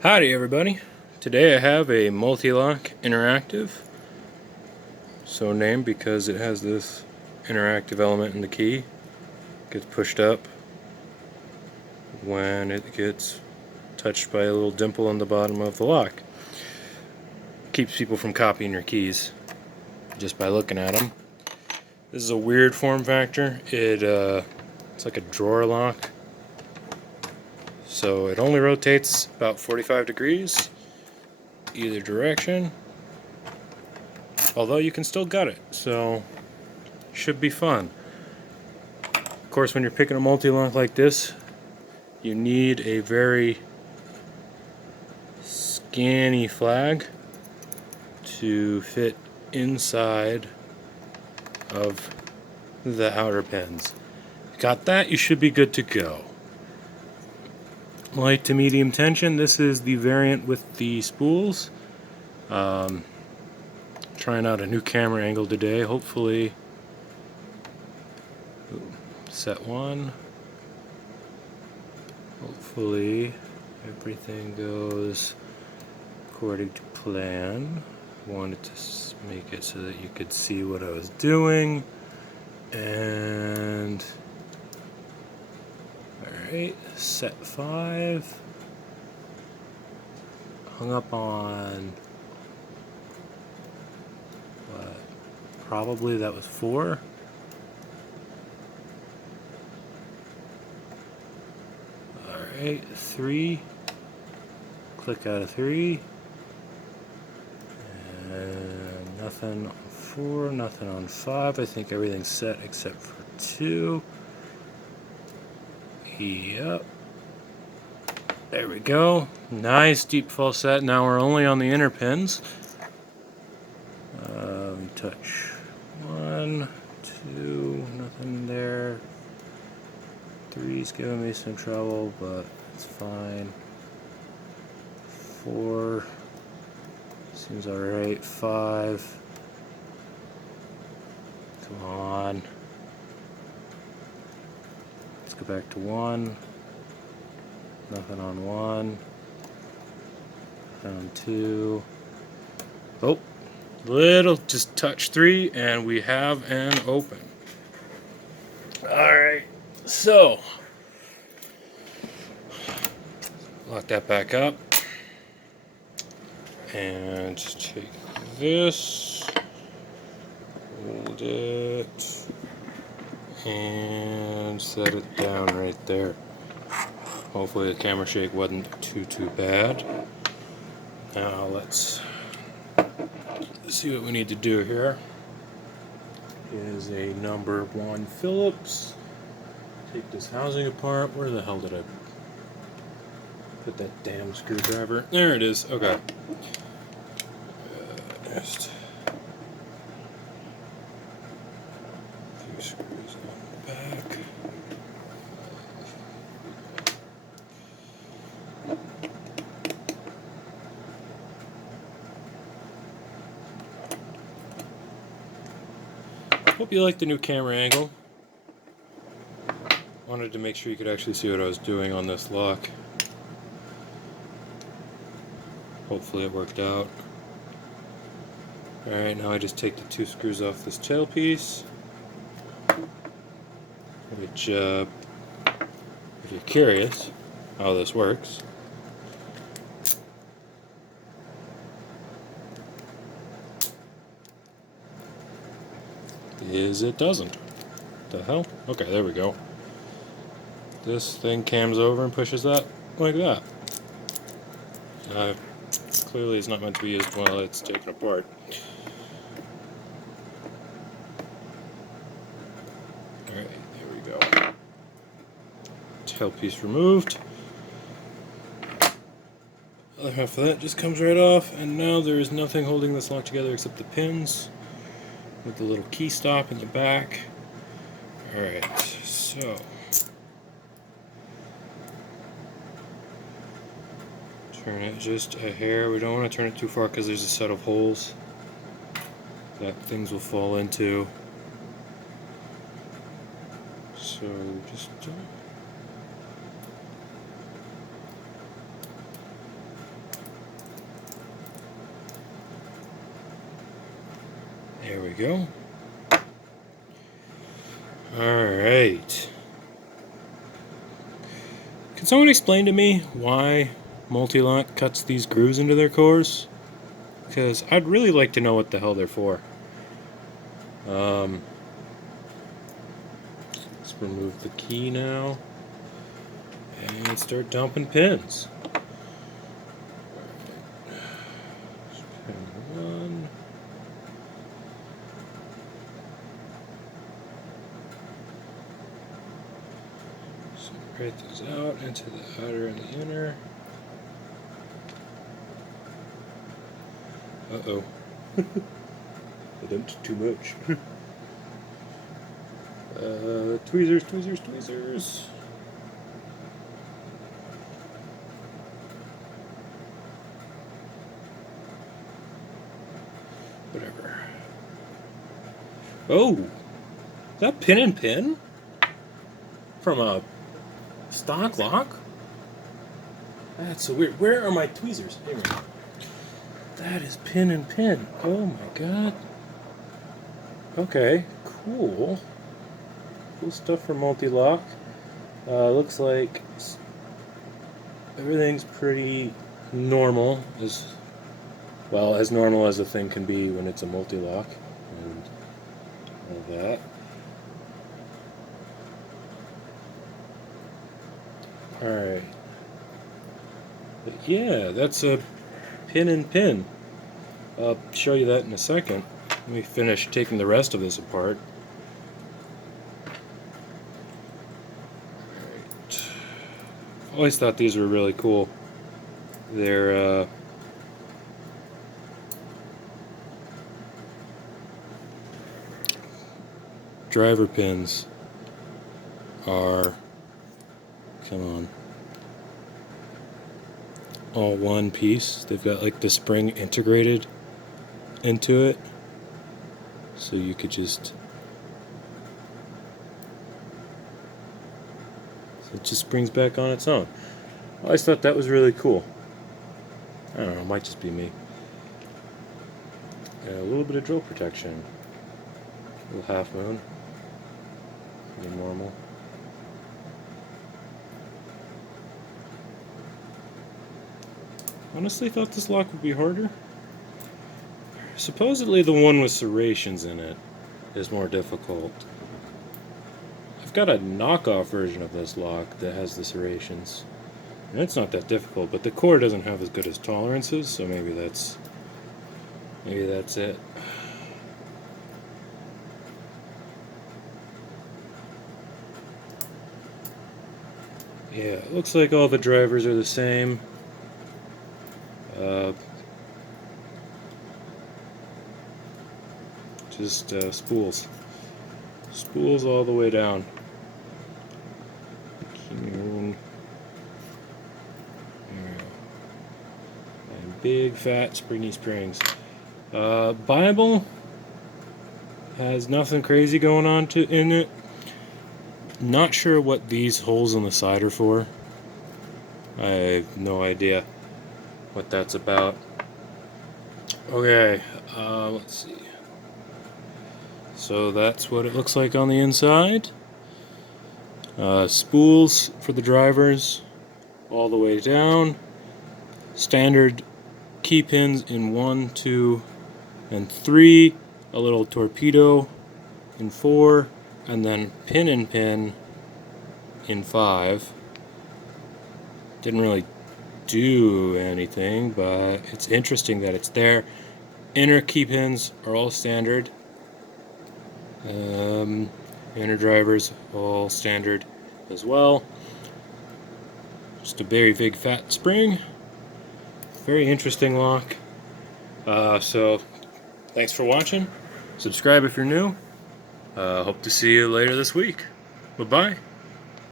Howdy everybody. Today I have a Mul-T-Lock interactive, so named because it has this interactive element in the key. It gets pushed up when it gets touched by a little dimple on the bottom of the lock. Keeps people from copying your keys just by looking at them. This is a weird form factor. It's like a drawer lock. So it only rotates about 45 degrees either direction, although you can still gut it, so should be fun. Of course, when you're picking a multi-lock like this, you need a very skinny flag to fit inside of the outer pins. Got that, you should be good to go. Light to medium tension. This is the variant with the spools. Trying out a new camera angle today. Hopefully, set one. Hopefully everything goes according to plan. Wanted to make it so that you could see what I was doing. And alright, set 5. Hung up on what? Probably that was 4. Alright, 3. Click out of 3. And nothing on 4, nothing on 5. I think everything's set except for 2. Yep. There we go. Nice deep full set. Now we're only on the inner pins. Touch 1, 2, nothing there. 3's giving me some trouble, but it's fine. 4 seems alright. 5. Come on. Let's go back to 1. Nothing on 1. On 2. Oh, little, just touch 3, and we have an open. Alright, so lock that back up. And take this, hold it, and set it down right there. Hopefully the camera shake wasn't too bad. Now let's see what we need to do here. Is a number 1 Phillips. Take this housing apart. Where the hell did I put that damn screwdriver? There it is. Okay. Just a few screws on the back. Hope you like the new camera angle. Wanted to make sure you could actually see what I was doing on this lock. Hopefully it worked out. Alright, now I just take the 2 screws off this tailpiece, which, if you're curious how this works, is it doesn't. The hell? Okay, there we go. This thing cams over and pushes that like that. Clearly it's not meant to be used while it's taken apart. Alright, there we go. Tailpiece removed. Other half of that just comes right off, and now there is nothing holding this lock together except the pins with the little key stop in the back. Alright, so turn it just a hair. We don't want to turn it too far because there's a set of holes that things will fall into. So just There we go. Alright. Can someone explain to me why Mul-T-Lock cuts these grooves into their cores? Because I'd really like to know what the hell they're for. Let's remove the key now. And start dumping pins. Pin 1. Separate these out into the outer and the inner. Uh-oh. I dumped too much. Tweezers, tweezers, tweezers. Whatever. Oh! Is that pin and pin? From a stock lock? That's so weird. Where are my tweezers? Here. That is pin and pin. Oh my god. Okay, cool. Cool stuff for Mul-T-Lock. Looks like everything's pretty normal, as normal as a thing can be when it's a Mul-T-Lock, and all that. Alright. But yeah, that's a pin and pin. I'll show you that in a second. Let me finish taking the rest of this apart. Alright. Always thought these were really cool. They're driver pins are, come on, all one piece. They've got like the spring integrated into it, so you could just, it just springs back on its own. I always thought that was really cool. I don't know, it might just be me. A little bit of drill protection. A little half moon. Pretty normal. Honestly thought this lock would be harder. Supposedly the one with serrations in it is more difficult. I've got a knockoff version of this lock that has the serrations. And it's not that difficult, but the core doesn't have as good as tolerances, so maybe that's it. Yeah, it looks like all the drivers are the same. Just spools. Spools all the way down. And big, fat, springy springs. Bible has nothing crazy going on in it. Not sure what these holes on the side are for. I have no idea what that's about. Okay, let's see. So that's what it looks like on the inside. Spools for the drivers all the way down. Standard key pins in 1, 2, and 3. A little torpedo in 4. And then pin and pin in 5. Didn't really do anything, but it's interesting that it's there. Inner key pins are all standard. Inner drivers all standard as well. Just a very big fat spring. Very interesting lock. So thanks for watching. Subscribe if you're new. Hope to see you later this week. Bye-bye.